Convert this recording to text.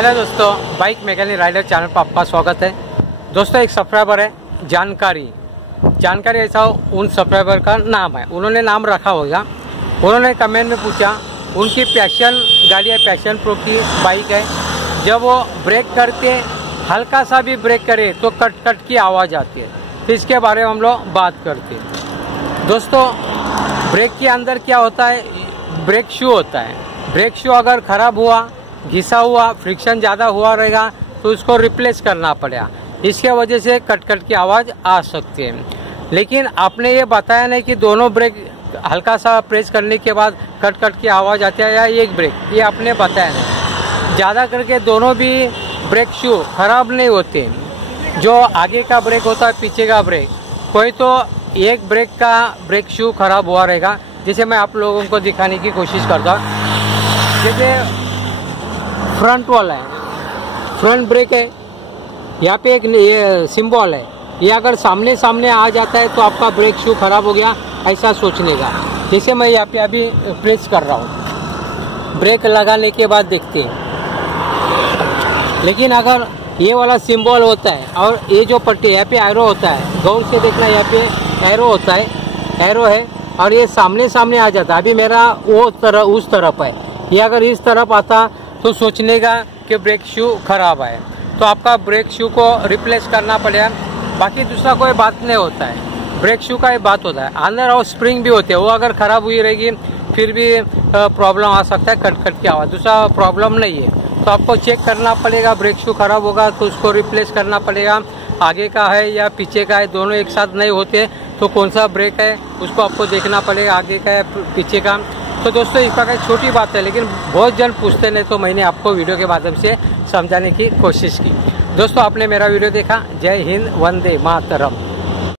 Hello दोस्तों, bike mechanic rider channel पर आपका स्वागत है। दोस्तों, एक सब्सक्राइबर है जानकारी ऐसा उन सब्सक्राइबर का नाम है, उन्होंने नाम रखा होगा। उन्होंने कमेंट में पूछा, उनकी पैशन गाड़ी है, पैशन प्रो की बाइक है। जब वो ब्रेक करके हल्का सा भी ब्रेक करे तो कट कट की आवाज़ आती है। तो इसके बारे में हम लोग बात करते हैं। दोस्तों, ब्रेक के अंदर क्या होता है, ब्रेक शू होता है। ब्रेक शू अगर ख़राब हुआ, घिसा हुआ, फ्रिक्शन ज़्यादा हुआ रहेगा तो उसको रिप्लेस करना पड़ेगा। इसके वजह से कट कट की आवाज़ आ सकती है। लेकिन आपने ये बताया नहीं कि दोनों ब्रेक हल्का सा प्रेस करने के बाद कट कट की आवाज़ आती है या एक ब्रेक, ये आपने बताया नहीं। ज़्यादा करके दोनों भी ब्रेक शू खराब नहीं होते। जो आगे का ब्रेक होता है, पीछे का ब्रेक, कोई तो एक ब्रेक का ब्रेक शू खराब हुआ रहेगा। जैसे मैं आप लोगों को दिखाने की कोशिश करता हूँ। जैसे फ्रंट वाला है, फ्रंट ब्रेक है, यहाँ पे एक ये सिंबल है, ये अगर सामने सामने आ जाता है तो आपका ब्रेक शू खराब हो गया, ऐसा सोचने का। जैसे मैं यहाँ पे अभी प्रेस कर रहा हूँ, ब्रेक लगाने के बाद देखते हैं। लेकिन अगर ये वाला सिंबल होता है और ये जो पट्टी यहाँ पे एरो होता है, गौर से देखना, यहाँ पे एरो होता है, एरो है और ये सामने सामने आ जाता है। अभी मेरा वो तरफ उस तरफ है, ये अगर इस तरफ आता तो सोचने का कि ब्रेक शू खराब है, तो आपका ब्रेक शू को रिप्लेस करना पड़ेगा। बाकी दूसरा कोई बात नहीं होता है, ब्रेक शू का ही बात होता है। अंदर और स्प्रिंग भी होती है, वो अगर खराब हुई रहेगी फिर भी प्रॉब्लम आ सकता है, कट कट की आवाज़। दूसरा प्रॉब्लम नहीं है, तो आपको चेक करना पड़ेगा। ब्रेक शू खराब होगा तो उसको रिप्लेस करना पड़ेगा। आगे का है या पीछे का है, दोनों एक साथ नहीं होते, तो कौन सा ब्रेक है उसको आपको देखना पड़ेगा, आगे का है पीछे का। तो दोस्तों, इस प्रकार छोटी बात है, लेकिन बहुत जन पूछते नहीं, तो मैंने आपको वीडियो के माध्यम से समझाने की कोशिश की। दोस्तों, आपने मेरा वीडियो देखा। जय हिंद, वंदे मातरम।